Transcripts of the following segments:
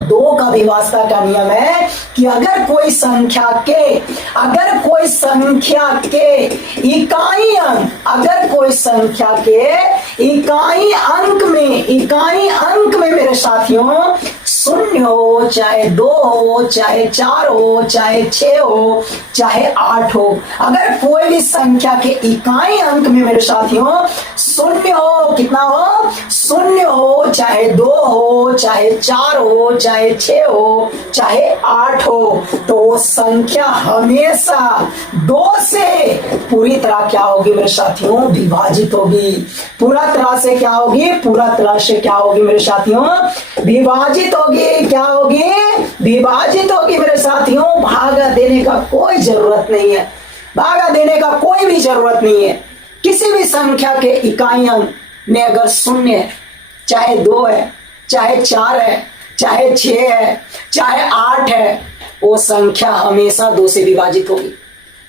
दो का विभाजता का नियम है कि अगर कोई संख्या के इकाई अंक, अगर कोई संख्या के इकाई अंक में मेरे साथियों शून्य हो, चाहे 2 हो, चाहे 4 हो, चाहे 6 हो, चाहे 8 हो, अगर कोई भी संख्या के इकाई अंक में मेरे साथियों शून्य हो, कितना हो, शून्य हो, चाहे 2 हो, चाहे 4 हो, चाहे 6 हो, चाहे 8 हो, तो वो संख्या हमेशा 2 से पूरी तरह क्या होगी मेरे साथियों, विभाजित होगी। पूरा तरह से क्या होगी, पूरा तरह से क्या होगी मेरे साथियों, विभाजित होगी। क्या होगी, विभाजित होगी मेरे साथियों। भागा देने का कोई जरूरत नहीं है, भागा देने का कोई भी जरूरत नहीं है। किसी भी संख्या के इकाई अंक में अगर शून्य है, चाहे 2 है, चाहे 4 है, चाहे 6 है, चाहे 8 है, वो संख्या हमेशा 2 से विभाजित होगी।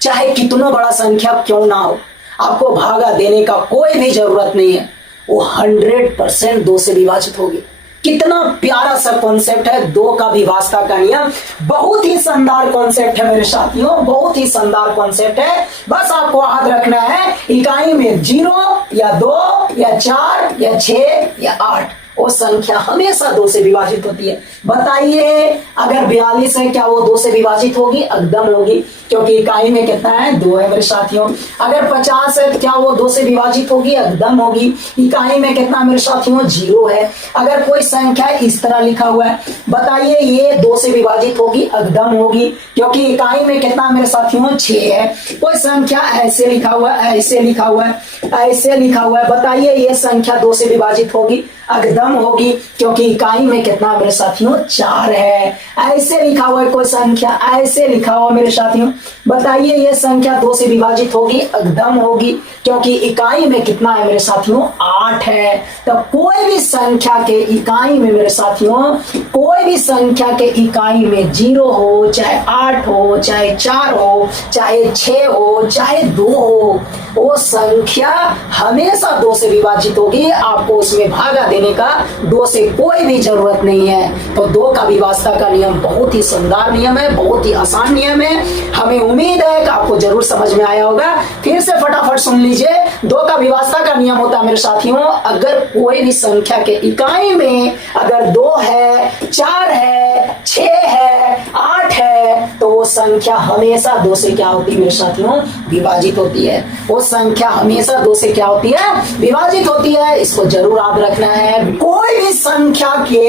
चाहे कितना बड़ा संख्या क्यों ना हो, आपको भागा देने का कोई भी जरूरत नहीं है, वो 100% 2 से विभाजित होगी। कितना प्यारा सा कॉन्सेप्ट है 2 का विभाजता का नियम। बहुत ही शानदार कॉन्सेप्ट है मेरे साथियों, बहुत ही शानदार कॉन्सेप्ट है। बस आपको याद रखना है, इकाई में 0 या 2 या 4 या 6 या 8, वो संख्या हमेशा 2 से विभाजित होती है। बताइए, अगर 42 है क्या वो 2 से विभाजित होगी? एकदम होगी, क्योंकि इकाई में कितना है, 2 है मेरे साथियों। अगर 50 है क्या वो 2 से विभाजित होगी? एकदम होगी। इकाई में कितना मेरे साथियों? 0 है। अगर कोई संख्या इस तरह लिखा हुआ है, बताइए ये 2 से विभाजित होगी? एकदम होगी, क्योंकि इकाई में कितना मेरे साथियों? 6 है। कोई संख्या ऐसे लिखा हुआ है, ऐसे लिखा हुआ है, ऐसे लिखा हुआ है, बताइए ये संख्या 2 से विभाजित होगी? एकदम होगी, क्योंकि इकाई में कितना मेरे साथियों? 4 है। ऐसे लिखा हुआ है कोई संख्या, ऐसे लिखा हुआ मेरे साथियों, बताइए ये संख्या 2 से विभाजित होगी? एकदम होगी, क्योंकि इकाई में कितना है मेरे साथियों? 8 है। तो कोई भी संख्या के इकाई में मेरे साथियों, कोई भी संख्या के इकाई में 0 हो, चाहे 8 हो, चाहे 4 हो, चाहे 6 हो, चाहे 2 हो, वो संख्या हमेशा 2 से विभाजित होगी। आपको उसमें भागा देने का 2 से कोई भी जरूरत नहीं है। तो 2 का विभाजता का नियम बहुत ही शानदार नियम है, बहुत ही आसान नियम है। हमें उम्मीद है कि आपको जरूर समझ में आया होगा। फिर से फटाफट सुन लीजिए, 2 का विभाजता का नियम होता है मेरे साथियों, अगर कोई भी संख्या के इकाई में अगर 2 है, 4 है, 6 है, 8 है, तो वो संख्या हमेशा 2 से क्या होती है मेरे साथियों? विभाजित होती है। वो संख्या हमेशा 2 से क्या होती है? विभाजित होती है। इसको जरूर याद रखना है। कोई भी संख्या के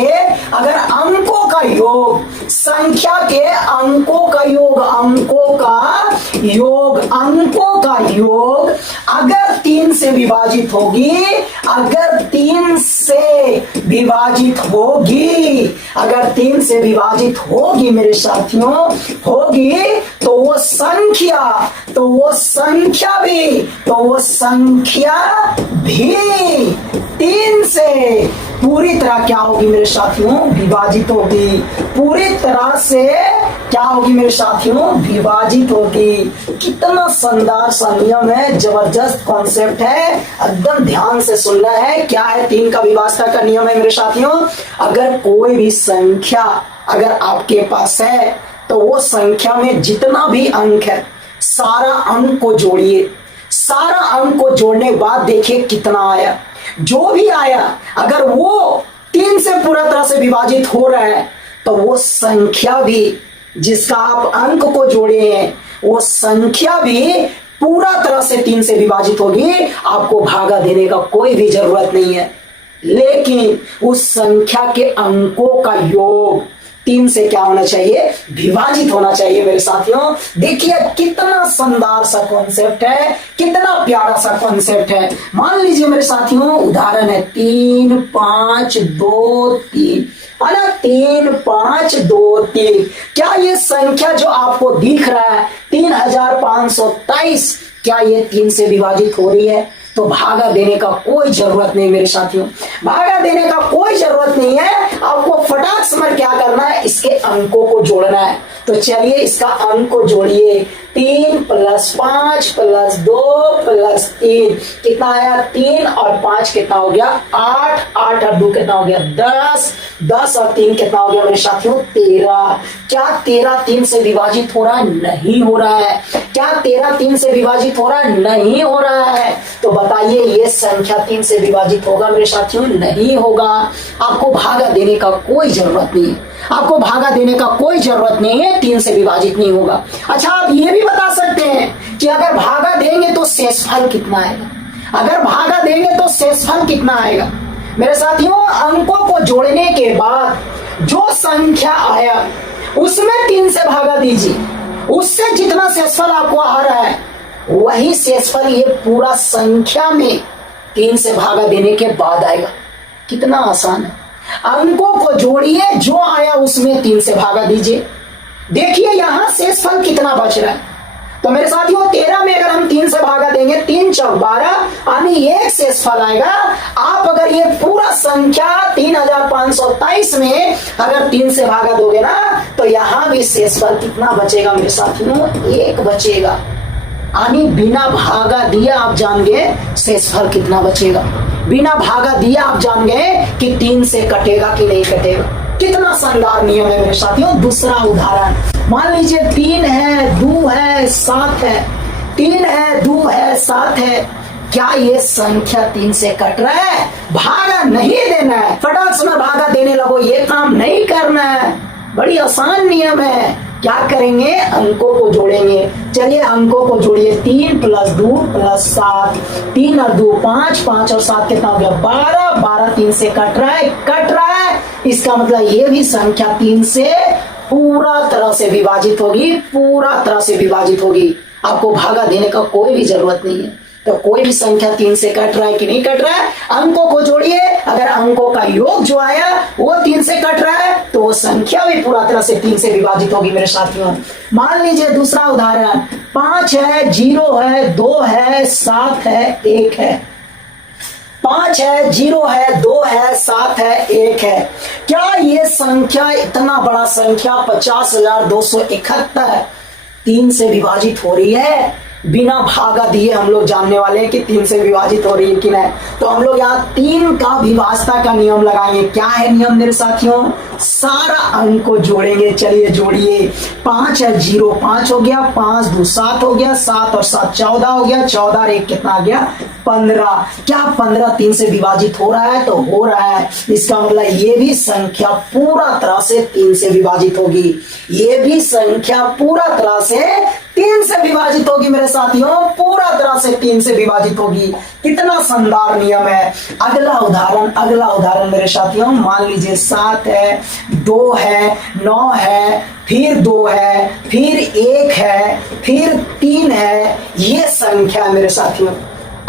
अगर अंकों का योग, संख्या के अंकों का योग, अंकों का योग अगर 3 से विभाजित होगी, अगर 3 से विभाजित होगी, अगर 3 से विभाजित होगी मेरे साथियों, होगी, तो वो संख्या भी 3 से पूरी तरह क्या होगी मेरे साथियों? विभाजित होगी। पूरी तरह से क्या होगी मेरे साथियों? विभाजित होगी। कितना शानदार सा नियम है, जबरदस्त कॉन्सेप्ट है, एकदम ध्यान से सुनना है। क्या है 3 का विभाजता का नियम है मेरे साथियों, अगर कोई भी संख्या अगर आपके पास है, तो वो संख्या में जितना भी अंक है, सारा अंक को जोड़िए। सारा अंक को जोड़ने के बाद देखिए कितना आया। जो भी आया अगर वो 3 से पूरा तरह से विभाजित हो रहा है, तो वो संख्या भी जिसका आप अंक को जोड़े हैं, वो संख्या भी पूरा तरह से 3 से विभाजित होगी। आपको भागा देने का कोई भी जरूरत नहीं है। लेकिन उस संख्या के अंकों का योग 3 से क्या होना चाहिए? विभाजित होना चाहिए मेरे साथियों। देखिए कितना शानदार सा कॉन्सेप्ट है, कितना प्यारा सा कॉन्सेप्ट है। मान लीजिए मेरे साथियों, उदाहरण है 3 5 2 3, है ना? 3 5 2 3। क्या ये संख्या जो आपको दिख रहा है 3523, क्या ये 3 से विभाजित हो रही है? तो भागा देने का कोई जरूरत नहीं मेरे साथियों, भागा देने का कोई जरूरत नहीं है। आपको फटाक से क्या करना है? इसके अंकों को जोड़ना है। तो चलिए इसका अंक को जोड़िए। 3 + 5 + 2 + 3 कितना आया? 3 और 5 कितना हो गया? 8। 8 और 2 कितना हो गया? 10। 10 और 3 कितना हो गया मेरे साथियों? 13। क्या 13 3 से विभाजित हो रहा है? नहीं हो रहा है। क्या 13 3 से विभाजित हो रहा है? नहीं हो रहा है। तो बताइए ये संख्या 3 से विभाजित होगा मेरे साथियों? नहीं होगा। आपको भागा देने का कोई जरूरत नहीं, आपको भागा देने का कोई जरूरत नहीं है, 3 से विभाजित नहीं होगा। अच्छा, आप ये भी बता सकते हैं कि अगर भागा देंगे तो शेषफल कितना आएगा? अगर भागा देंगे तो शेषफल कितना आएगा? मेरे साथियों, अंकों को जोड़ने के बाद जो संख्या आया उसमें 3 से भागा दीजिए, उससे जितना शेषफल आपको आ रहा है वही शेषफल ये पूरा संख्या में 3 से भागा देने के बाद आएगा। कितना आसान है। अंकों को जोड़िए, जो आया उसमें 3 से भागा दीजिए। देखिए यहां शेषफल कितना बच रहा है। तो मेरे साथियों 13 में अगर हम 3 से भागा देंगे, 3 चौक 12 यानी एक शेषफल आएगा। आप अगर ये पूरा संख्या 3523 में अगर 3 से भागा दोगे ना, तो यहां भी शेषफल कितना बचेगा मेरे साथियों? 1 बचेगा। यानी बिना भागा दिए आप जान गए शेषफल कितना बचेगा। बिना भागा दिए आप जान गए कि 3 से कटेगा कि नहीं कटेगा। कितना शानदार नियम है मेरे साथियों। दूसरा उदाहरण, मान लीजिए 3 है, 2 है, 7 है। 3 है, 2 है, 7 है। क्या ये संख्या 3 से कट रहा है? भागा नहीं देना है, फटाक से भागा देने लगो, ये काम नहीं करना है। बड़ी आसान नियम है। क्या करेंगे? अंकों को जोड़ेंगे। चलिए अंकों को जोड़िए। 3 + 2 + 7। 3 और 2 5, 5 और 7 कितना हो गया? 12। 12 3 से कट रहा है, कट रहा है। इसका मतलब ये भी संख्या 3 से पूरा तरह से विभाजित होगी, पूरा तरह से विभाजित होगी। आपको भागा देने का कोई भी जरूरत नहीं है। तो कोई भी संख्या 3 से कट रहा है कि नहीं कट रहा है? अंकों को जोड़िए। अगर अंकों का योग जो आया वो 3 से कट रहा है तो वो संख्या भी पूरा तरह से 3 से विभाजित होगी मेरे साथियों। मान लीजिए दूसरा उदाहरण, 5 है, 0 है, 2 है, 7 है, 1 है। 5 है, 0 है, 2 है, 7 है, 1 है। क्या ये संख्या, इतना बड़ा संख्या 50,271 3 से विभाजित हो रही है? बिना भागा दिए हम लोग जानने वाले हैं कि 3 से विभाजित हो रही है कि नहीं। तो हम लोग यहाँ 3 का विभाजता का नियम लगाएंगे। क्या है नियम मेरे साथियों? सारा अंक को जोड़ेंगे। चलिए जोड़िए। 5 है, 0 5 हो गया, 5 2 7 हो गया, 7 और 7 14 हो गया, 14 और 1 कितना आ गया? 15। क्या 15 3 से विभाजित हो रहा है? तो हो रहा है। इसका मतलब ये भी संख्या पूरा तरह से 3 से विभाजित होगी। ये भी संख्या पूरा तरह से 3 से विभाजित होगी मेरे साथियों, पूरा तरह से 3 से विभाजित होगी। कितना शानदार नियम है। अगला उदाहरण मेरे साथियों, मान लीजिए 7 है, 2 है, 9 है, फिर 2 है, फिर 1 है, फिर 3 है। ये संख्या मेरे साथियों,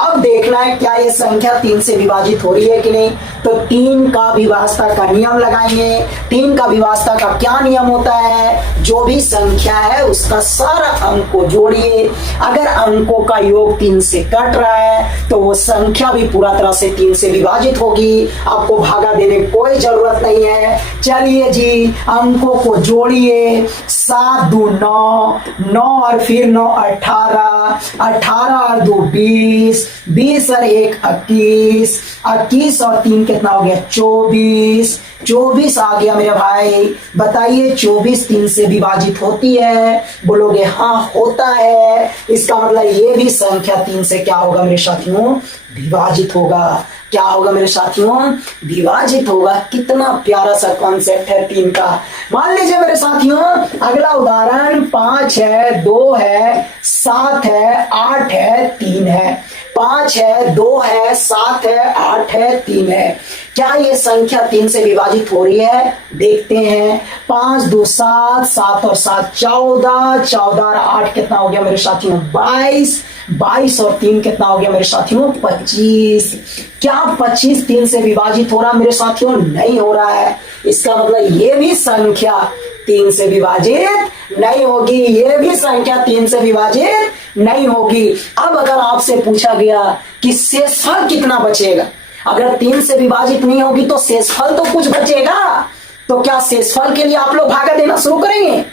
अब देखना है क्या ये संख्या 3 से विभाजित हो रही है कि नहीं। तो 3 का विभाजता का नियम लगाएंगे। 3 का विभाजता का क्या नियम होता है? जो भी संख्या है उसका सारा अंक को जोड़िए। अगर अंकों का योग 3 से कट रहा है तो वो संख्या भी पूरा तरह से 3 से विभाजित होगी। आपको भागा देने की कोई जरूरत नहीं है। चलिए जी अंकों को जोड़िए। 7 2 9, 9 और फिर 9 18, 18 और 2 20, 20 और 1 21, 21 और 3 कितना हो गया? 24। 24 आ गया मेरे भाई। बताइए 24 3 से विभाजित होती है? बोलोगे हाँ होता है। इसका मतलब ये भी संख्या 3 से क्या होगा मेरे साथियों? विभाजित होगा। क्या होगा मेरे साथियों? विभाजित होगा। कितना प्यारा सा कॉन्सेप्ट है 3 का। मान लीजिए मेरे साथियों अगला उदाहरण, 5 है, 2 है, 7 है, 8 है, 3 है। 5 है, 2 है, 7 है, 8 है, 3 है। क्या ये संख्या 3 से विभाजित हो रही है? देखते हैं। 5 2 7, 7 और 7 14, 14 और 8 कितना हो गया मेरे साथियों? 22, 22 और 3 कितना हो गया मेरे साथियों? 25। क्या 25 3 से विभाजित हो रहा मेरे साथियों? नहीं हो रहा है। इसका मतलब ये भी संख्या 3 से विभाजित नहीं होगी। ये भी संख्या 3 से विभाजित नहीं होगी। अब अगर आपसे पूछा गया कि शेषफल कितना बचेगा, अगर 3 से विभाजित नहीं होगी तो शेषफल तो कुछ बचेगा। तो क्या शेषफल के लिए आप लोग भागा देना शुरू करेंगे?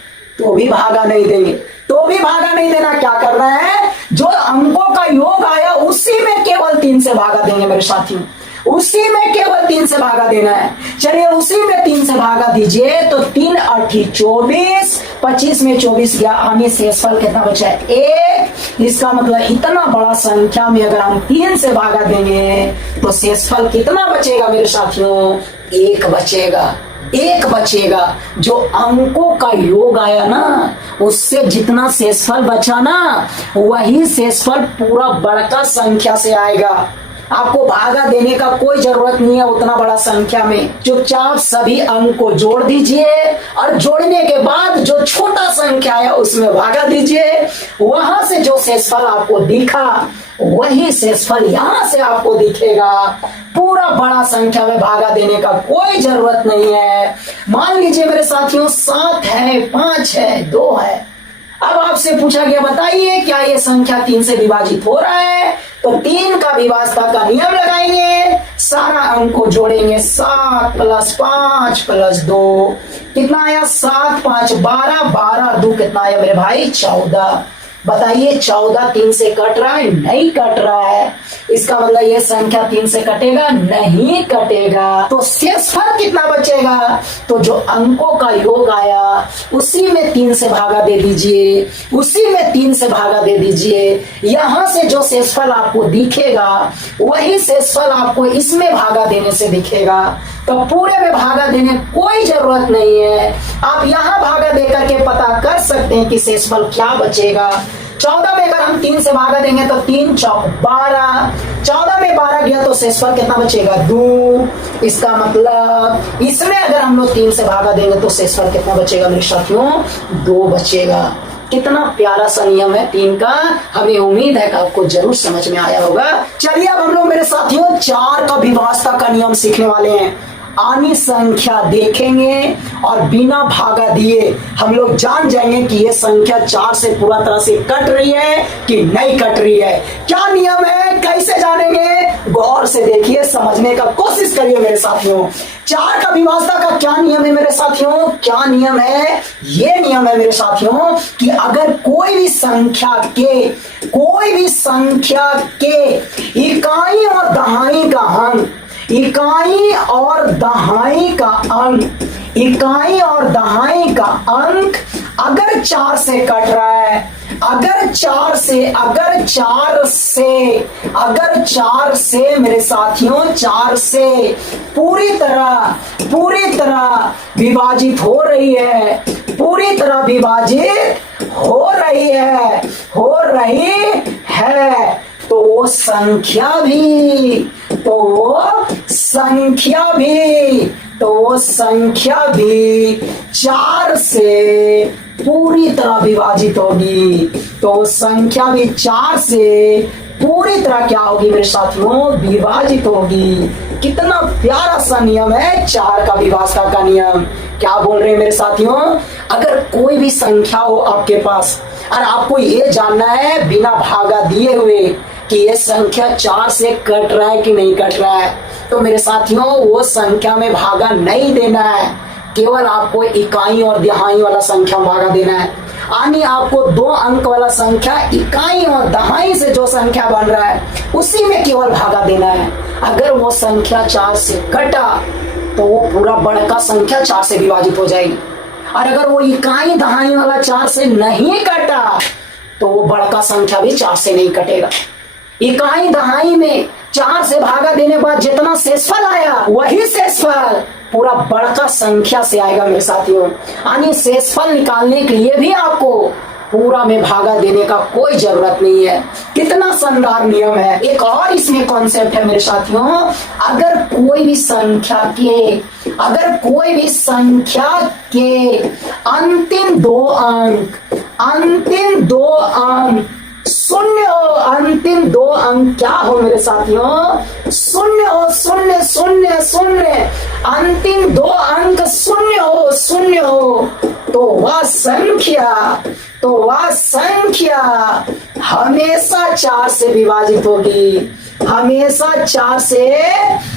तो भी भागा नहीं देंगे, तो भी भागा नहीं देना। क्या करना है, जो अंकों का योग आया उसी में केवल 3 से भागा देंगे मेरे साथियों, उसी में केवल 3 से भागा देना है। चलिए उसी में 3 से भागा दीजिए, तो 3 8 24, 25 में 24 गया, आने शेषफल कितना बचा है 1। इसका मतलब इतना बड़ा संख्या में अगर हम 3 से भागा देंगे तो शेषफल कितना बचेगा मेरे साथियों, 1 बचेगा, 1 बचेगा। जो अंकों का योग आया ना उससे जितना शेषफल बचा ना वही शेषफल पूरा बड़का संख्या से आएगा। आपको भागा देने का कोई जरूरत नहीं है उतना बड़ा संख्या में। चुपचाप सभी अंक को जोड़ दीजिए और जोड़ने के बाद जो छोटा संख्या है उसमें भागा दीजिए। वहां से जो शेषफल आपको दिखा वही शेषफल यहां से आपको दिखेगा। पूरा बड़ा संख्या में भागा देने का कोई जरूरत नहीं है। मान लीजिए मेरे साथियों 7 है, 5 है, 2 है। अब आपसे पूछा गया बताइए क्या ये संख्या 3 से विभाजित हो रहा है, तो 3 का विभाजता का नियम लगाएंगे, सारा अंक को जोड़ेंगे। 7 + 5 + 2 कितना आया, 7 5 12, 12 2 कितना आया मेरे भाई 14। बताइए 14 3 से कट रहा है, नहीं कट रहा है। इसका मतलब ये संख्या 3 से कटेगा, नहीं कटेगा। तो शेषफल कितना बचेगा, तो जो अंकों का योग आया उसी में 3 से भागा दे दीजिए, उसी में 3 से भागा दे दीजिए। यहां से जो शेषफल आपको दिखेगा वही शेषफल आपको इसमें भागा देने से दिखेगा। तो पूरे में भागा देने कोई जरूरत नहीं है, आप यहां भागा देकर के पता कर सकते हैं कि शेषफल क्या बचेगा। 14 में अगर हम 3 से भागा देंगे तो 3 चौक 12, 14 में 12 गया तो शेषफल कितना बचेगा 2। इसका मतलब इसमें अगर हम लोग 3 से भागा देंगे तो शेषफल कितना बचेगा मेरे साथियों, 2 बचेगा। कितना प्यारा सा नियम है 3 का। हमें उम्मीद है कि आपको जरूर समझ में आया होगा। चलिए अब हम लोग मेरे साथियों 4 का विभाजता का नियम सीखने वाले हैं। आनी संख्या देखेंगे और बिना भागा दिए हम लोग जान जाएंगे कि ये संख्या 4 से पूरा तरह से कट रही है कि नहीं कट रही है। क्या नियम है, कैसे जानेंगे, गौर से देखिए, समझने का कोशिश करिए मेरे साथियों। 4 का विभाजता का क्या नियम है मेरे साथियों, क्या नियम है, ये नियम है मेरे साथियों कि अगर कोई भी संख्या के इकाई और दहाई का अंक, इकाई और दहाई का अंक, इकाई और दहाई का अंक अगर 4 से कट रहा है, अगर 4 से मेरे साथियों 4 से पूरी तरह विभाजित हो रही है, पूरी तरह विभाजित हो रही है, तो वो संख्या भी 4 से पूरी तरह विभाजित होगी। तो संख्या भी 4 से पूरी तरह क्या होगी मेरे साथियों, विभाजित होगी। कितना प्यारा सा नियम है 4 का विभाजता का नियम। क्या बोल रहे हैं मेरे साथियों, अगर कोई भी संख्या हो आपके पास और आपको ये जानना है बिना भागा दिए हुए कि ये संख्या 4 से कट रहा है कि नहीं कट रहा है, तो मेरे साथियों वो संख्या में भागा नहीं देना है, केवल आपको इकाई और दहाई वाला संख्या में भागा देना है। यानी आपको 2 अंक वाला संख्या इकाई और दहाई से जो संख्या बन रहा है उसी में केवल भागा देना है। अगर वो संख्या 4 से कटा तो वो पूरा बड़का संख्या 4 से विभाजित हो जाएगी, और अगर वो इकाई दहाई वाला 4 से नहीं कटा तो वो बड़का संख्या भी 4 से नहीं कटेगा। इकाई दहाई में 4 से भागा देने के बाद जितना शेषफल आया वही शेषफल पूरा बड़का संख्या से आएगा मेरे साथियों। यानी शेषफल निकालने के लिए भी आपको पूरा में भागा देने का कोई जरूरत नहीं है। कितना शानदार नियम है। एक और इसमें कॉन्सेप्ट है मेरे साथियों, अगर कोई भी संख्या के अंतिम दो अंक शून्य हो, अंतिम 2 अंक क्या हो मेरे साथियों, शून्य हो, अंतिम 2 अंक शून्य हो, तो वह संख्या हमेशा 4 से विभाजित होगी, हमेशा 4 से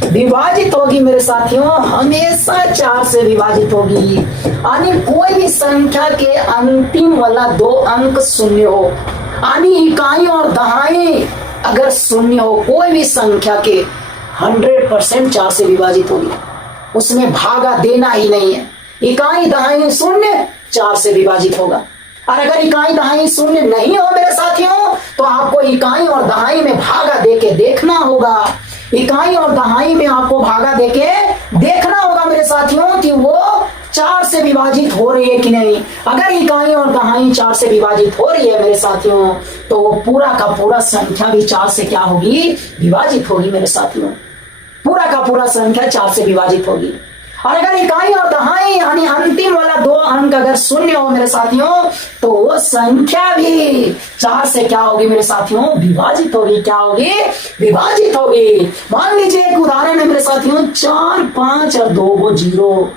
विभाजित होगी मेरे साथियों, हमेशा 4 से विभाजित होगी। यानी कोई भी संख्या के अंतिम वाला 2 अंक शून्य हो, यानी इकाई और दहाई अगर शून्य हो, कोई भी संख्या के 100% 4 से विभाजित होगी, उसमें भागा देना ही नहीं है। इकाई दहाई शून्य 4 से विभाजित होगा। और अगर इकाई दहाई शून्य नहीं हो मेरे साथियों, तो आपको इकाई और दहाई में भागा देके देखना होगा। इकाई और दहाई में आपको भागा देके देखना होगा मेरे साथियों कि वो 4 से विभाजित हो रही है कि नहीं। अगर इकाई और दहाई 4 से विभाजित हो रही है मेरे साथियों, तो वो पूरा का पूरा संख्या भी 4 से क्या होगी, विभाजित होगी मेरे साथियों। पूरा का पूरा संख्या 4 से विभाजित होगी। और अगर इकाई और दहाई यानी अंतिम वाला 2 अंक अगर शून्य हो मेरे साथियों, तो वो संख्या भी 4 से क्या होगी मेरे साथियों, विभाजित होगी। क्या होगी, विभाजित होगी। मान लीजिए एक उदाहरण है मेरे साथियों, 4, 5 और 2 वो 0।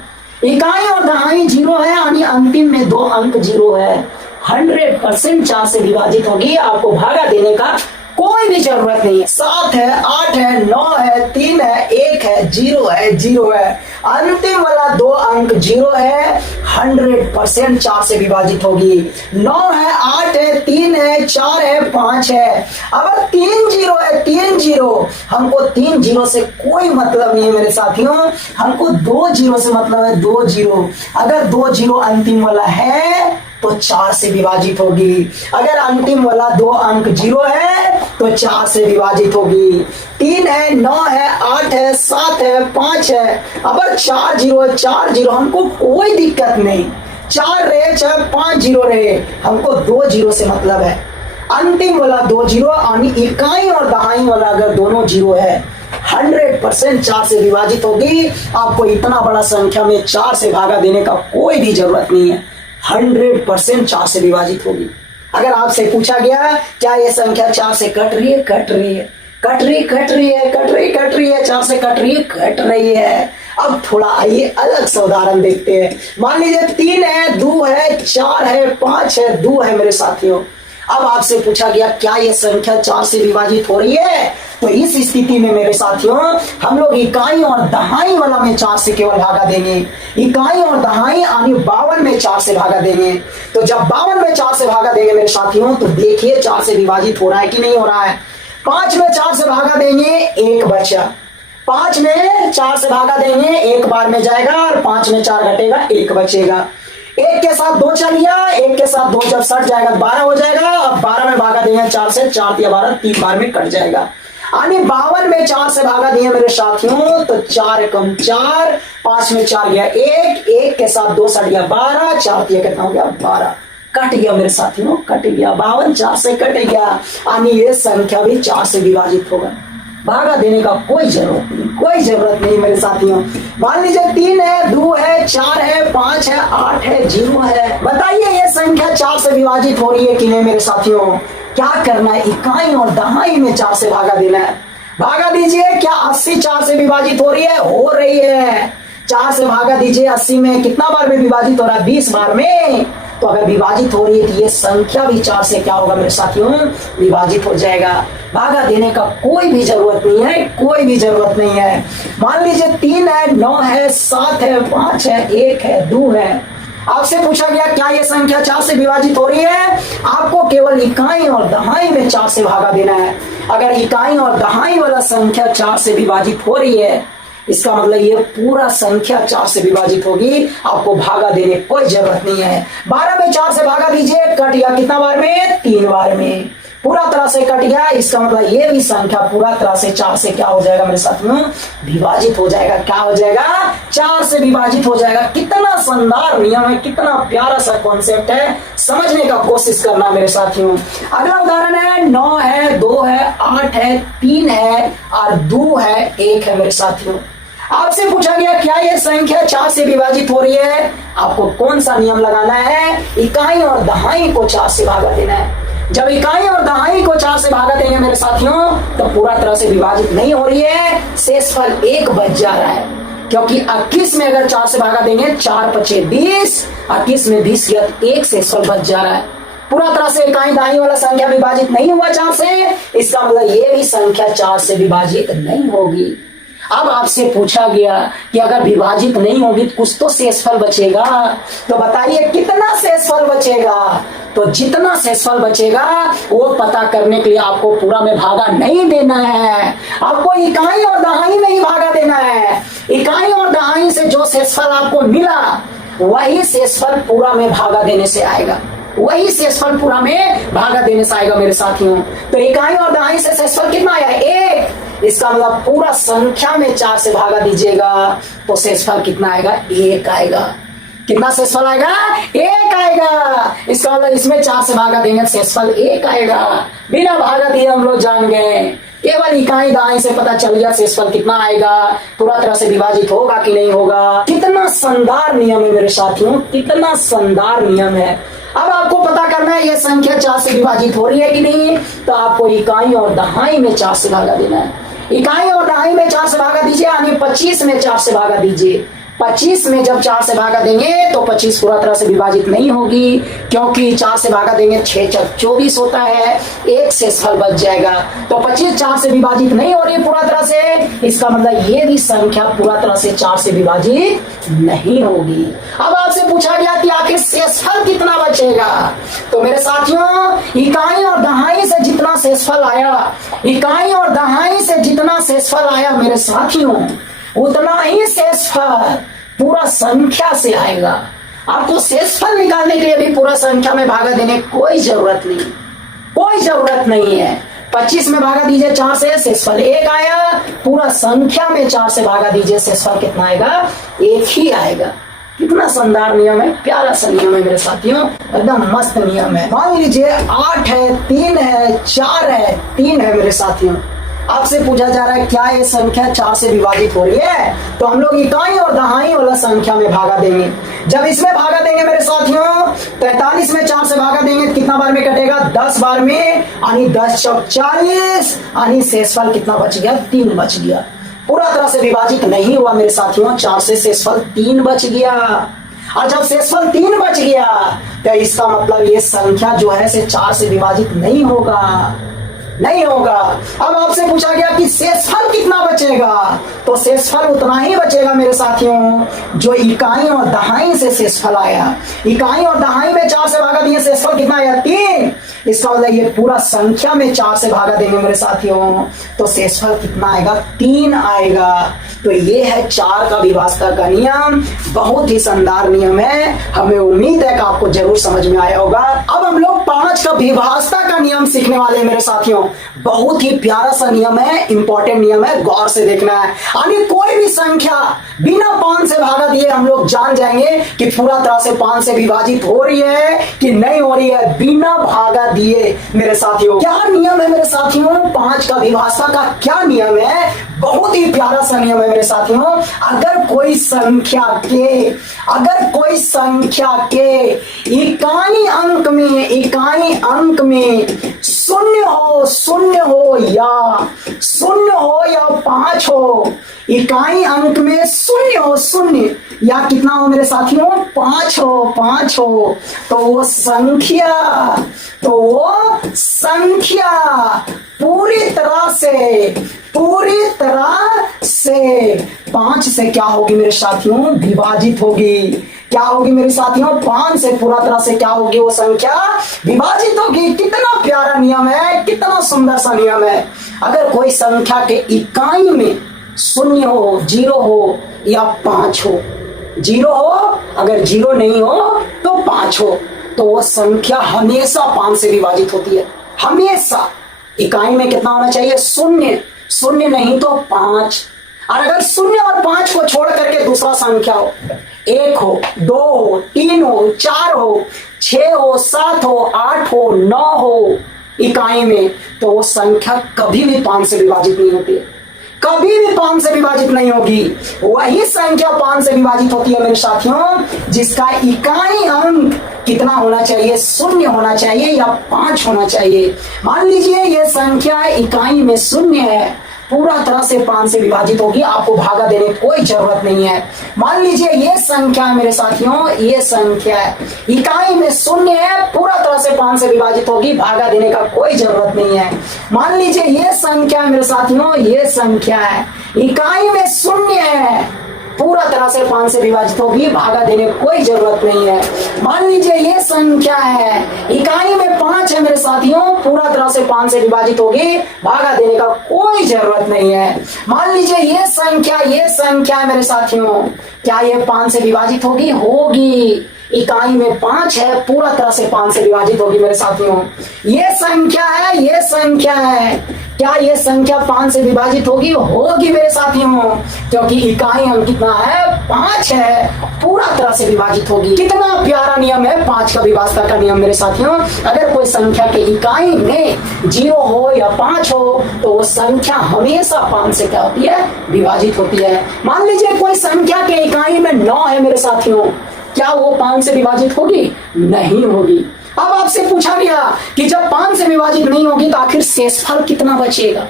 इकाई और दहाई 0 है, यानी अंतिम में 2 अंक 0 है। 100% 4 से विभाजित होगी। आपको भागा देने का कोई भी जरूरत नहीं है। 7 है, 8 है, 9 है, 3 है, 1 है, 0 है, 0 है। अंतिम वाला 2 अंक 0 है, 100% 4 से विभाजित होगी। 9 है, 8 है, 3 है, 4 है, 5 है। अब 3 0 है, 3 0, हमको 3 0 से कोई मतलब नहीं है मेरे साथियों, हमको 2 0 से मतलब है। 2 0, अगर 2 0 अंतिम वाला है तो 4 से विभाजित होगी। अगर अंतिम वाला 2 अंक 0 है तो 4 से विभाजित होगी। 3 है, 9 है, 8 है, 7 है, 5 है। अगर 4 0 है, 4 0, हमको कोई दिक्कत नहीं। 4 रहे चाहे 5 0 रहे, हमको 2 0 से मतलब है। अंतिम वाला 2 0 यानी इकाई और दहाई वाला अगर दोनों 0 है, 100% 4 से विभाजित होगी। आपको इतना बड़ा संख्या में 4 से भागा देने का कोई भी जरूरत नहीं है। 100% 4 से विभाजित होगी। अगर आपसे पूछा गया क्या ये संख्या 4 से कट रही है, कट रही है, कट रही है, 4 से कट रही है। अब थोड़ा आइए अलग से उदाहरण देखते हैं। मान लीजिए 3 है, 2 है, 4 है, 5 है, 2 है मेरे साथियों। अब आपसे पूछा गया क्या ये संख्या 4 से विभाजित हो रही है, तो इस स्थिति में मेरे साथियों हम लोग इकाई और दहाई वाला में 4 से केवल भागा देंगे। इकाई और दहाई यानी 52 में 4 से भागा देंगे। तो जब 52 में 4 से भागा देंगे मेरे साथियों, तो देखिए 4 से विभाजित हो रहा है कि नहीं हो रहा है। 5 में 4 से भागा देंगे, 1 बचा। 5 में 4 से भागा देंगे, 1 बार में जाएगा, और 5 में 4 घटेगा, 1 बचेगा। 1 के साथ 2 चल गया, 1 के साथ 2 जब सट जाएगा 12 हो जाएगा। अब 12 में भागा देंगे 4 से, 4 या 12 3 बार में कट जाएगा। यानी 52 में 4 से भागा दिए मेरे साथियों, तो 4 कम 4, 5 में 4 गया 1, 1 के साथ 2 सट गया 12, 4 कितना हो गया 12, कट गया मेरे साथियों, कट गया। 52 4 से कट गया, यानी ये संख्या भी 4 से विभाजित होगा। भागा देने का कोई जरूरत नहीं मेरे साथियों। मान लीजिए 3 है, 2 है, 4 है, 5 है, 8 है, 0 है। बताइए ये संख्या 4 से विभाजित हो रही है कि नहीं मेरे साथियों। क्या करना है, इकाई और दहाई में 4 से भागा देना है। भागा दीजिए। क्या 80 4 से विभाजित हो रही है, हो रही है। 4 से भागा दीजिए। 80 में कितना बार में विभाजित हो रहा है, 20 बार में। तो अगर विभाजित हो रही है तो ये संख्या भी 4 से क्या होगा मेरे साथियों, विभाजित हो जाएगा। भागा देने का कोई भी जरूरत नहीं है। मान लीजिए 3 है, 9 है, 7 है, 5 है, 1 है, 2 है। आपसे पूछा गया क्या ये संख्या 4 से विभाजित हो रही है। आपको केवल इकाई और दहाई में 4 से भागा देना है। अगर इकाई और दहाई वाला संख्या 4 से विभाजित हो रही है, इसका मतलब ये पूरा संख्या 4 से विभाजित होगी। आपको भागा देने कोई जरूरत नहीं है। 12 में 4 से भागा दीजिए, कट गया कितना बार में, 3 बार में, पूरा तरह से कट गया। इसका मतलब ये भी संख्या पूरा तरह से 4 से क्या हो जाएगा मेरे साथियों, विभाजित हो जाएगा। क्या हो जाएगा, 4 से विभाजित हो जाएगा। कितना शानदार नियम है, कितना प्यारा सा कॉन्सेप्ट है, समझने का कोशिश करना मेरे साथियों। अगला उदाहरण है 9 है, 2 है, 8 है, 3 है और 2 है, 1 है मेरे साथियों। आपसे पूछा गया क्या ये संख्या 4 से विभाजित हो रही है। आपको कौन सा नियम लगाना है, इकाई और दहाई को 4 से भागा देना है। जब इकाई और दहाई को 4 से भागा देंगे मेरे साथियों, तो पूरा तरह से विभाजित नहीं हो रही है, शेषफल 1 बच जा रहा है। क्योंकि 21 में अगर 4 से भागा देंगे, 4 × 5 = 20, 21 में 20 गया, 1 शेषफल बच जा रहा है। पूरा तरह से इकाई दहाई वाला संख्या विभाजित नहीं हुआ 4 से, इसका मतलब ये भी संख्या 4 से विभाजित नहीं होगी। अब आपसे पूछा गया कि अगर विभाजित नहीं होगी तो कुछ तो शेषफल बचेगा, तो बताइए कितना शेषफल बचेगा। तो जितना शेषफल बचेगा वो पता करने के लिए आपको पूरा में भागा नहीं देना है, आपको इकाई और दहाई में ही भागा देना है। इकाई और दहाई से जो शेषफल आपको मिला वही शेषफल पूरा में भागा देने से आएगा, वही शेषफल पूरा में भागा देने से आएगा मेरे साथियों। तो इकाई और दहाई से शेषफल कितना आया? 1। इसका मतलब पूरा संख्या में 4 से भागा दीजिएगा तो शेषफल कितना आएगा? 1 आएगा। कितना शेषफल आएगा? 1 आएगा। इसका मतलब इसमें 4 से भागा देंगे शेषफल 1 आएगा। बिना भागा दिए हम लोग जान गए, केवल इकाई दहाई से पता चल गया शेषफल कितना आएगा, पूरा तरह से विभाजित होगा कि नहीं होगा। कितना शानदार नियम है मेरे साथियों, कितना शानदार नियम है। अब आपको पता करना है ये संख्या 4 से विभाजित हो रही है कि नहीं, तो आपको इकाई और दहाई में 4 से भागा देना है। इकाई और दहाई में 4 से भागा दीजिए, यानी 25 में 4 से भागा दीजिए। 25 में जब 4 से भागा देंगे तो 25 पूरा तरह से विभाजित नहीं होगी, क्योंकि 4 से भागा देंगे 6 × 24 होता है, 1 शेषफल बच जाएगा। तो 25 4 से विभाजित नहीं हो रही है पूरा तरह से, इसका मतलब ये भी संख्या पूरा तरह से 4 से विभाजित नहीं होगी। अब आपसे पूछा गया कि आखिर शेषफल कितना बचेगा, तो मेरे साथियों इकाई और दहाई से जितना शेषफल आया, इकाई और दहाई से जितना शेषफल आया मेरे साथियों, उतना ही शेषफल पूरा संख्या से आएगा। आपको शेषफल निकालने के लिए भी पूरा संख्या में भागा देने कोई जरूरत नहीं, कोई जरूरत नहीं है। 25 में भागा दीजिए 4 से, शेषफल 1 आया। पूरा संख्या में 4 से भागा दीजिए, शेषफल कितना आएगा? 1 ही आएगा। कितना शानदार नियम है, प्यारा सा नियम है मेरे साथियों, एकदम मस्त नियम है। मान लीजिए 8 है, 3 है, 4 है, 3 है मेरे साथियों। आपसे पूछा जा रहा है क्या ये संख्या 4 से विभाजित हो रही है, तो हम लोग इकाई और दहाई वाला संख्या में भागा देंगे। जब इसमें भागा देंगे मेरे साथियों, 43 में 4 से भागा देंगे, कितना बार में कटेगा? 10 बार में, यानी 10 × 40, यानी शेषफल कितना बच गया? 3 बच गया। पूरा तरह से विभाजित नहीं हुआ मेरे साथियों, 4 से शेषफल 3 बच गया। और जब शेषफल 3 बच गया तो इसका मतलब ये संख्या जो है से 4 से विभाजित नहीं होगा, नहीं होगा। अब आपसे पूछा गया कि शेषफल कितना बचेगा, तो शेषफल उतना ही बचेगा मेरे साथियों जो इकाई और दहाई से शेषफल आया। इकाई और दहाई में 4 से भागा दिए, शेषफल कितना आया? 3। इसका मतलब ये पूरा संख्या में 4 से भागा देंगे मेरे साथियों, तो शेषफल कितना आएगा? 3 आएगा। तो ये है 4 का विभाजता का नियम, बहुत ही शानदार नियम है। हमें उम्मीद है कि आपको जरूर समझ में आया होगा। अब हम लोग 5 का विभाजता का नियम सीखने वाले हैं मेरे साथियों। बहुत ही प्यारा सा नियम है, इंपॉर्टेंट नियम है, गौर से देखना है। यानी कोई भी संख्या बिना 5 से भागा दिए हम लोग जान जाएंगे कि पूरा तरह से 5 से विभाजित हो रही है कि नहीं हो रही है, बिना भागा दिए मेरे साथियों। क्या नियम है मेरे साथियों 5 का विभाजता का? क्या नियम है? बहुत ही प्यारा सा नियम है मेरे साथियों। अगर कोई संख्या के इकाई अंक में शून्य हो या 5 हो, इकाई अंक में शून्य या कितना हो मेरे साथियों? 5 हो, तो वो संख्या पूरी तरह से 5 से क्या होगी मेरे साथियों? विभाजित होगी। क्या होगी मेरे साथियों? 5 से पूरा तरह से क्या होगी? वो संख्या विभाजित होगी। कितना प्यारा नियम है, कितना सुंदर सा नियम है। अगर कोई संख्या के इकाई में 0 हो, 0 हो या 5 हो, 0 हो, अगर 0 नहीं हो तो 5 हो, तो वो संख्या हमेशा 5 से विभाजित होती है, हमेशा। इकाई में कितना होना चाहिए? 0 नहीं तो 5। और अगर 0 और 5 को छोड़ करके दूसरा संख्या हो, 1 हो, 2 हो, 3 हो, 4 हो, 6 हो, 7 हो, 8 हो, 9 हो इकाई में, तो वो संख्या कभी भी 5 से विभाजित नहीं होती है, कभी भी 5 से विभाजित नहीं होगी। वही संख्या 5 से विभाजित होती है मेरे साथियों जिसका इकाई अंक कितना होना चाहिए? 0 होना चाहिए या 5 होना चाहिए। मान लीजिए ये संख्या इकाई में 0 है, पूरा तरह से 5 से विभाजित होगी, आपको भागा देने की कोई जरूरत नहीं है। मान लीजिए ये संख्या है मेरे साथियों, ये संख्या है, इकाई में शून्य है, पूरा तरह से 5 से विभाजित होगी, भागा देने का कोई जरूरत नहीं है। मान लीजिए ये संख्या है मेरे साथियों, ये संख्या है, इकाई में शून्य है, पूरा तरह से 5 से विभाजित होगी, भागा देने की कोई जरूरत नहीं है। मान लीजिए ये संख्या है, इकाई में 5 है मेरे साथियों, पूरा तरह से 5 से विभाजित होगी, भागा देने का कोई जरूरत नहीं है। मान लीजिए ये संख्या है मेरे साथियों, क्या ये 5 से विभाजित होगी? होगी। इकाई में 5 है, पूरा तरह से 5 से विभाजित होगी मेरे साथियों। ये संख्या है, क्या ये संख्या 5 से विभाजित होगी? होगी मेरे साथियों, क्योंकि इकाई अंक कितना है? 5 है, पूरा तरह से विभाजित होगी। कितना प्यारा नियम है 5 का विभाजता का नियम मेरे साथियों। अगर कोई संख्या के इकाई में 0 हो या 5 हो तो वो संख्या हमेशा 5 से क्या होती है? विभाजित होती है। मान लीजिए कोई संख्या के इकाई में 9 है मेरे साथियों, क्या वो 5 से विभाजित होगी? नहीं होगी। अब आपसे पूछा गया कि जब 5 से विभाजित नहीं होगी तो आखिर शेषफल कितना बचेगा?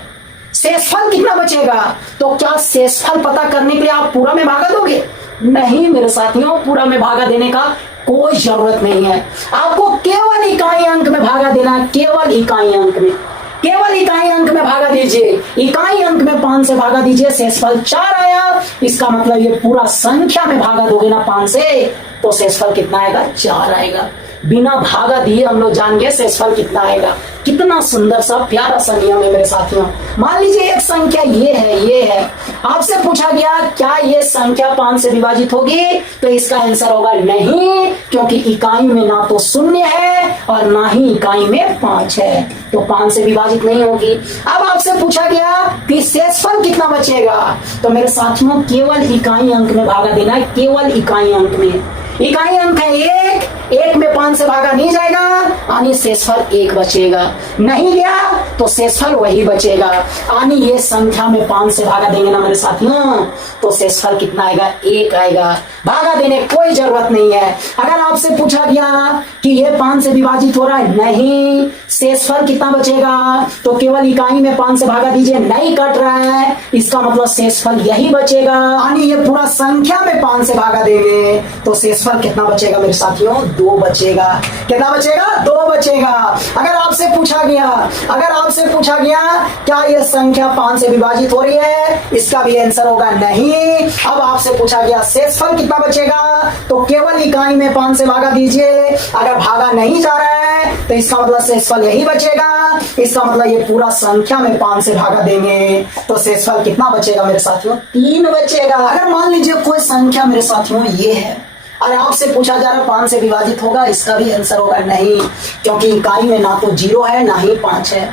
शेषफल कितना बचेगा? तो क्या शेषफल पता करने के लिए आप पूरा में भागा दोगे? नहीं मेरे साथियों, पूरा में भागा देने का कोई जरूरत नहीं है। आपको केवल इकाई अंक में भागा देना है, केवल इकाई अंक में, केवल इकाई अंक में भागा दीजिए। इकाई अंक में 5 से भागा दीजिए, शेषफल 4 आया। इसका मतलब ये पूरा संख्या में भागा दोगे ना 5 से, तो शेषफल कितना आएगा? 4 आएगा। बिना भागा दिए हम लोग जान गए शेषफल कितना आएगा। कितना सुंदर सा प्यारा सा नियम है मेरे साथियों। मान लीजिए एक संख्या ये है, आपसे पूछा गया क्या ये संख्या 5 से विभाजित होगी? तो इसका आंसर होगा नहीं, क्योंकि इकाई में ना तो शून्य है और ना ही इकाई में 5 है, तो 5 से विभाजित नहीं होगी। अब आपसे पूछा गया कि शेषफल कितना बचेगा? तो मेरे साथियों केवल इकाई अंक में भागा देना है, केवल इकाई अंक में। इकाई अंक है 1 में 5 से भागा नहीं जाएगा, यानी शेषफल 1 बचेगा। नहीं गया तो शेषफल वही बचेगा, यानी ये संख्या में 5 से भागा देंगे ना मेरे साथियों, तो शेषफल कितना आएगा? 1 आएगा। भागा देने कोई जरूरत नहीं है। अगर आपसे पूछा गया कि ये 5 से विभाजित हो रहा है, नहीं, शेषफल कितना बचेगा? तो केवल इकाई में 5 से भागा दीजिए, नहीं कट रहा है, इसका मतलब शेषफल यही बचेगा, यानी ये पूरा संख्या में 5 से भागा देंगे तो शेषफल कितना बचेगा मेरे साथियों? 2 बचेगा। कितना बचेगा? 2 बचेगा। अगर आपसे पूछा गया क्या यह संख्या 5 से विभाजित हो रही है? इसका भी आंसर होगा नहीं। अब आपसे पूछा गया शेषफल कितना बचेगा? तो केवल इकाई में 5 से भागा दीजिए, अगर भागा नहीं जा रहा है तो इसका मतलब शेषफल यही बचेगा। इसका मतलब ये पूरा संख्या में 5 से भागा देंगे तो शेषफल कितना बचेगा मेरे साथियों? 3 बचेगा। अगर मान लीजिए कोई संख्या मेरे साथियों ये है और आपसे पूछा जा रहा है 5 से विभाजित होगा, इसका भी आंसर होगा नहीं, क्योंकि इकाई में ना तो 0 है ना ही 5 है,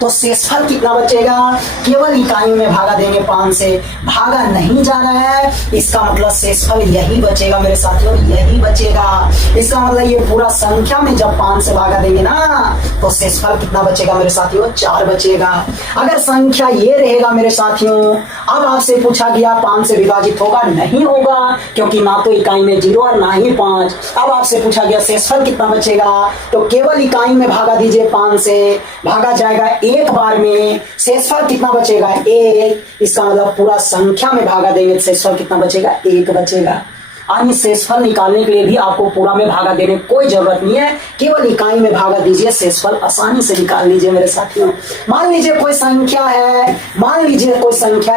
तो शेषफल कितना बचेगा? केवल इकाई में भागा देंगे 5 से, भागा नहीं जा रहा है, इसका मतलब शेषफल यही बचेगा मेरे साथियों, यही बचेगा। इसका मतलब ये पूरा संख्या में जब 5 से भागा देंगे ना तो शेषफल कितना बचेगा मेरे साथियों? 4 बचेगा। अगर संख्या ये रहेगा मेरे साथियों, अब आपसे पूछा गया 5 से विभाजित होगा, नहीं होगा, क्योंकि ना तो इकाई में 0 और ना ही 5। अब आपसे पूछा गया शेषफल कितना बचेगा? तो केवल इकाई में भागा दीजिए 5 से, भागा जाएगा एक बार में, शेषफल कितना बचेगा? 1। इसका मतलब पूरा संख्या में भागा देंगे, शेषफल कितना बचेगा? 1 बचेगा। यानी शेषफल निकालने के लिए भी आपको पूरा में भागा देने की कोई जरूरत नहीं है, केवल इकाई में भागा दीजिए, शेषफल आसानी से निकाल लीजिए मेरे साथियों। मान लीजिए कोई संख्या है,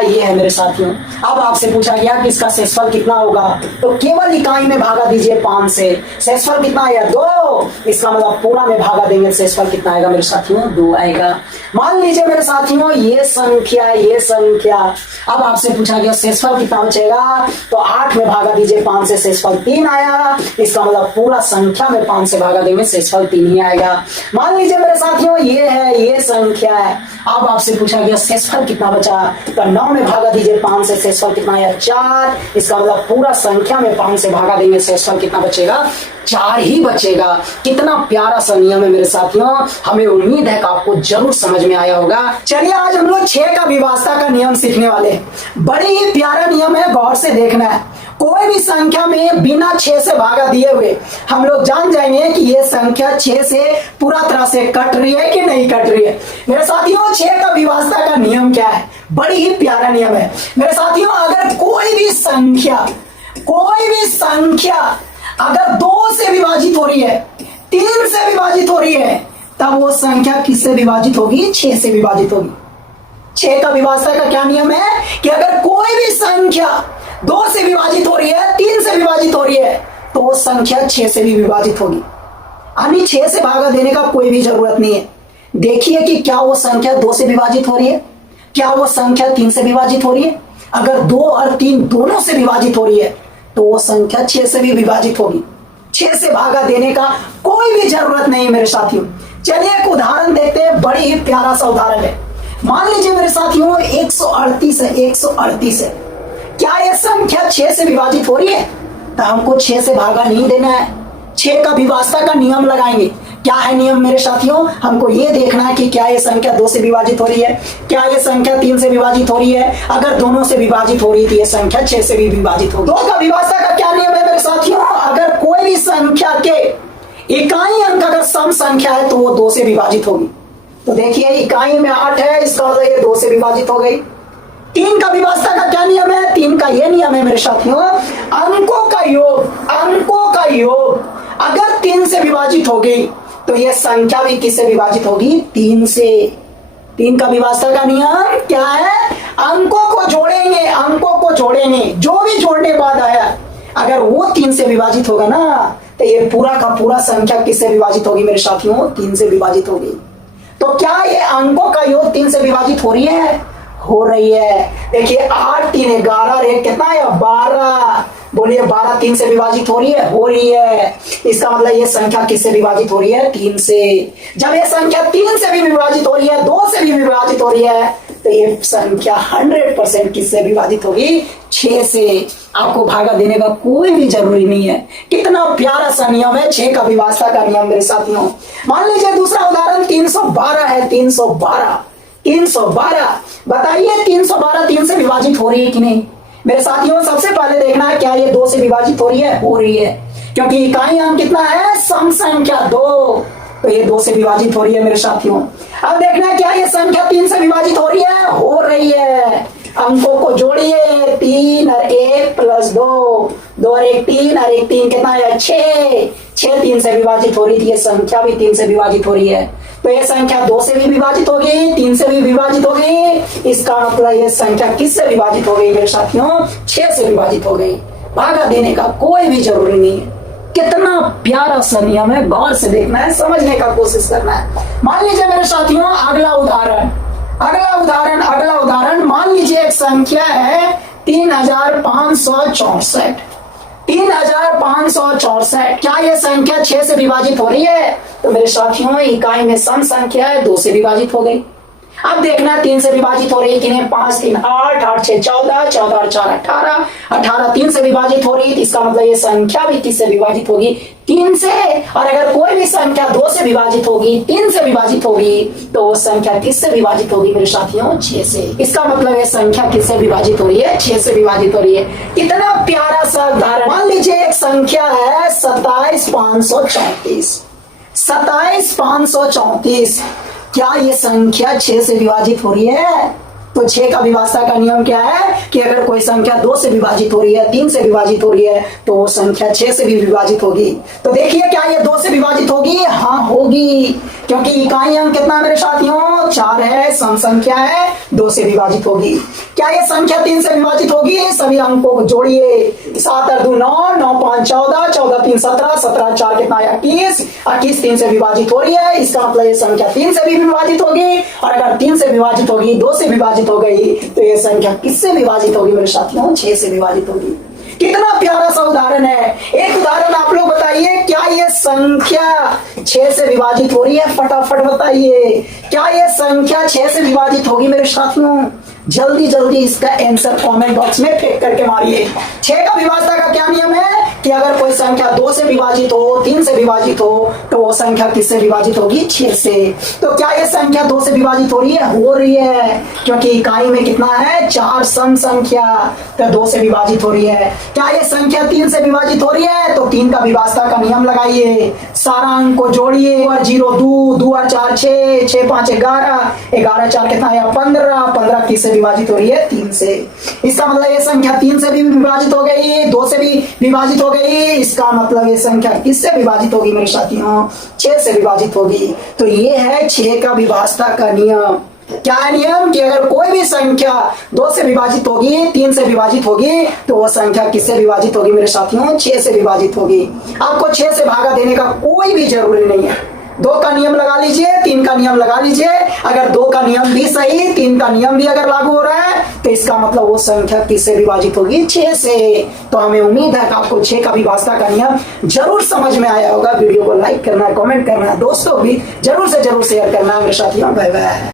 ये है मेरे साथियों। अब आपसे पूछा गया कि इसका शेषफल कितना होगा? तो केवल इकाई में भागा दीजिए 5 से, शेषफल कितना आया? 2। इसका मतलब पूरा में भागा देंगे, शेषफल कितना आएगा मेरे साथियों? 2 आएगा। मान लीजिए मेरे साथियों ये संख्या, अब आपसे पूछा गया शेषफल कितना बचेगा? तो 8 में भागा दीजिए 5 से, शेषफल 3 आया। इसका मतलब पूरा संख्या में 5 से भागा देंगे, शेषफल 3 ही आएगा। मान लीजिए मेरे साथियों ये संख्या है, अब आपसे पूछा गया शेषफल कितना बचा? तो 9 में भागा दीजिए 5 से, शेषफल कितना आया? 4। इसका मतलब पूरा संख्या में 5 से भागा देंगे, शेषफल कितना बचेगा? 4 ही बचेगा। कितना प्यारा सा नियम है मेरे साथियों, हमें उम्मीद है कि आपको जरूर समझ में आया होगा। चलिए आज हम लोग 6 का विभाजता का नियम सीखने वाले। बड़े ही प्यारा नियम है, गौर से देखना है। कोई भी संख्या में बिना 6 से भागा दिए हुए हम लोग जान जाएंगे कि ये संख्या 6 से पूरा तरह से कट रही है कि नहीं कट रही है। मेरे साथियों 6 का विभाजता का नियम क्या है? बड़ी ही प्यारा नियम है मेरे साथियों। अगर कोई भी संख्या अगर 2 से विभाजित हो रही है, 3 से विभाजित हो रही है, तब वो संख्या किससे विभाजित होगी? 6 से विभाजित होगी। 6 का विभाजक का क्या नियम है कि अगर कोई भी संख्या 2 से विभाजित हो रही है, 3 से विभाजित हो रही है, तो वो संख्या 6 से भी विभाजित होगी। यानी 6 से भागा देने का कोई भी जरूरत नहीं है। देखिए कि क्या वो संख्या 2 से विभाजित हो रही है, क्या वो संख्या 3 से विभाजित हो रही है। अगर 2 और 3 दोनों से विभाजित हो रही है तो वो संख्या 6 से भी विभाजित होगी। 6 से भागा देने का कोई भी जरूरत नहीं मेरे साथियों। चलिए एक उदाहरण देखते हैं, बड़ी ही प्यारा सा उदाहरण है। मान लीजिए मेरे साथियों 138 है, 138 है। क्या यह संख्या 6 से विभाजित हो रही है? तो हमको 6 से भागा नहीं देना है, 6 का विभाजक का नियम लगाएंगे। क्या है नियम मेरे साथियों? हमको ये देखना है कि क्या ये संख्या 2 से विभाजित हो रही है, क्या ये संख्या 3 से विभाजित हो रही है। अगर दोनों से विभाजित हो रही तो ये संख्या 6 से भी विभाजित होगी। 2 का विभाजक का क्या नियम है मेरे साथियों? अगर कोई भी संख्या के इकाई अंक अगर सम संख्या है तो वो 2 से विभाजित होगी। तो देखिए इकाई में 8 है, इसका मतलब ये 2 से विभाजित हो गई। 3 का विभाजक का क्या नियम है? 3 का ये नियम है मेरे साथियों, अंकों का योग अगर 3 से विभाजित हो गई तो यह संख्या भी किससे विभाजित होगी? 3 से। 3 का विभाजक का नियम क्या है? अंकों को जोड़ेंगे, जो भी जोड़ने बाद आया अगर वो 3 से विभाजित होगा ना, तो ये पूरा का पूरा संख्या किससे विभाजित होगी मेरे साथियों? 3 से विभाजित होगी। तो क्या ये अंकों का योग 3 से विभाजित हो रही है? हो रही है। देखिए 8 3 11 रे कितना है? 12। बोलिए 12 3 से विभाजित हो रही है? हो रही है। इसका मतलब ये संख्या किससे विभाजित हो रही है? 3 से। जब ये संख्या 3 से भी विभाजित हो रही है, 2 से भी विभाजित हो रही है, तो ये संख्या 100% किससे विभाजित होगी? 6 से। आपको भागा देने का कोई भी जरूरी नहीं है। कितना प्यारा सा नियम है 6 का विभाजक का नियम मेरे साथियों। मान लीजिए दूसरा उदाहरण 312 है। 312 बताइए 312 3 से विभाजित हो रही है कि नहीं? मेरे साथियों सबसे पहले देखना है क्या ये 2 से विभाजित हो रही है? हो रही है, क्योंकि इकाई अंक कितना है? सम संख्या 2, तो ये 2 से विभाजित हो रही है मेरे साथियों। अब देखना है क्या ये संख्या 3 से विभाजित हो रही है? हो रही है। अंकों को जोड़िए, 3 और 1 प्लस 2, 2 और 1 3 और 1 3 कितना है? 6। 6 3 से विभाजित हो रही थी, ये संख्या भी 3 से विभाजित हो रही है। तो ये संख्या 2 से भी विभाजित होगी, 3 से भी विभाजित होगी। इसका मतलब ये संख्या किससे विभाजित हो गई मेरे साथियों? 6 से विभाजित हो गई। भागा देने का कोई भी जरूरी नहीं है। कितना प्यारा सा नियम है, गौर से देखना है, समझने का कोशिश करना है। मान लीजिए मेरे साथियों अगला उदाहरण मान लीजिए एक संख्या है 3564। 3564। क्या ये संख्या 6 से विभाजित हो रही है? तो मेरे साथियों इकाई में सम संख्या है, 2 से विभाजित हो गई। अब देखना 3 से विभाजित हो रही है कि नहीं? 5 3 8, 8 6 14, 14 और 4 18, 18 3 से विभाजित हो रही है। इसका मतलब ये संख्या भी किससे विभाजित होगी? 3 से। और अगर कोई भी संख्या 2 से विभाजित होगी, 3 से विभाजित होगी, तो वो संख्या किससे विभाजित होगी मेरे साथियों? 6 से। इसका मतलब ये संख्या किससे विभाजित हो रही है? 6 से विभाजित हो रही है। कितना प्यारा सा उदाहरण। मान लीजिए एक संख्या है 27534। 27534। क्या ये संख्या 6 से विभाजित हो रही है? तो 6 का विभाजक का नियम क्या है कि अगर कोई संख्या 2 से विभाजित हो रही है, 3 से विभाजित हो रही है, तो वो संख्या 6 से भी विभाजित होगी। तो देखिए क्या ये 2 से विभाजित होगी? हाँ होगी, क्योंकि इकाई अंक कितना मेरे साथियों? 4 है, सम संख्या है, 2 से विभाजित होगी। क्या ये संख्या 3 से विभाजित होगी? सभी अंकों को जोड़िए, 7 और 2 9, 9 5 14, 14 3 17, 17 4 कितना है? 21, 21 3 से विभाजित हो रही है। इसका मतलब ये संख्या 3 से भी विभाजित होगी। और अगर 3 से विभाजित होगी, 2 से विभाजित हो गई, तो ये संख्या किससे विभाजित होगी मेरे साथियों? 6 से विभाजित होगी। कितना प्यारा सा उदाहरण है। एक उदाहरण आप लोग बताइए, क्या ये संख्या 6 से विभाजित हो रही है? फटाफट बताइए, क्या ये संख्या 6 से विभाजित होगी मेरे साथियों? जल्दी जल्दी इसका आंसर कमेंट बॉक्स में फेंक करके मारिए। 6 का विभाजक का क्या नियम है कि अगर कोई संख्या 2 से विभाजित हो, 3 से विभाजित हो, तो वो संख्या किससे विभाजित होगी? 6 से। तो क्या ये संख्या 2 से विभाजित हो रही है? हो रही है, क्योंकि इकाई में कितना है? 4 सम संख्या, तो 2 से विभाजित हो रही है। क्या ये संख्या 3 से विभाजित हो रही है? तो 3 का विभाजक का नियम लगाइए, सारा अंक को जोड़िए, और 0 2 2 और 4 6, 6 5 11, 11 4 कितना है? 15, 15 किससे किससे विभाजित हो रही है? 3 से। इसका मतलब ये संख्या 3 से भी विभाजित हो गई, 2 से भी विभाजित हो गई। इसका मतलब ये संख्या किससे विभाजित होगी मेरे साथियों? 6 से विभाजित होगी। तो ये है 6 का विभाजता का नियम। क्या है नियम? कि अगर कोई भी संख्या 2 से विभाजित होगी, 3 से विभाजित होगी, तो वह संख्या किससे विभाजित होगी मेरे साथियों? 6 से विभाजित होगी। आपको 6 से भागा देने का कोई भी जरूरी नहीं है। 2 का नियम लगा लीजिए, 3 का नियम लगा लीजिए। अगर 2 का नियम भी सही, 3 का नियम भी अगर लागू हो रहा है, तो इसका मतलब वो संख्या किससे विभाजित होगी? 6 से। तो हमें उम्मीद है कि आपको 6 का विभाजता का नियम जरूर समझ में आया होगा। वीडियो को लाइक करना, कमेंट करना, दोस्तों भी जरूर से जरूर शेयर करना। मेरे साथियों, बाय बाय।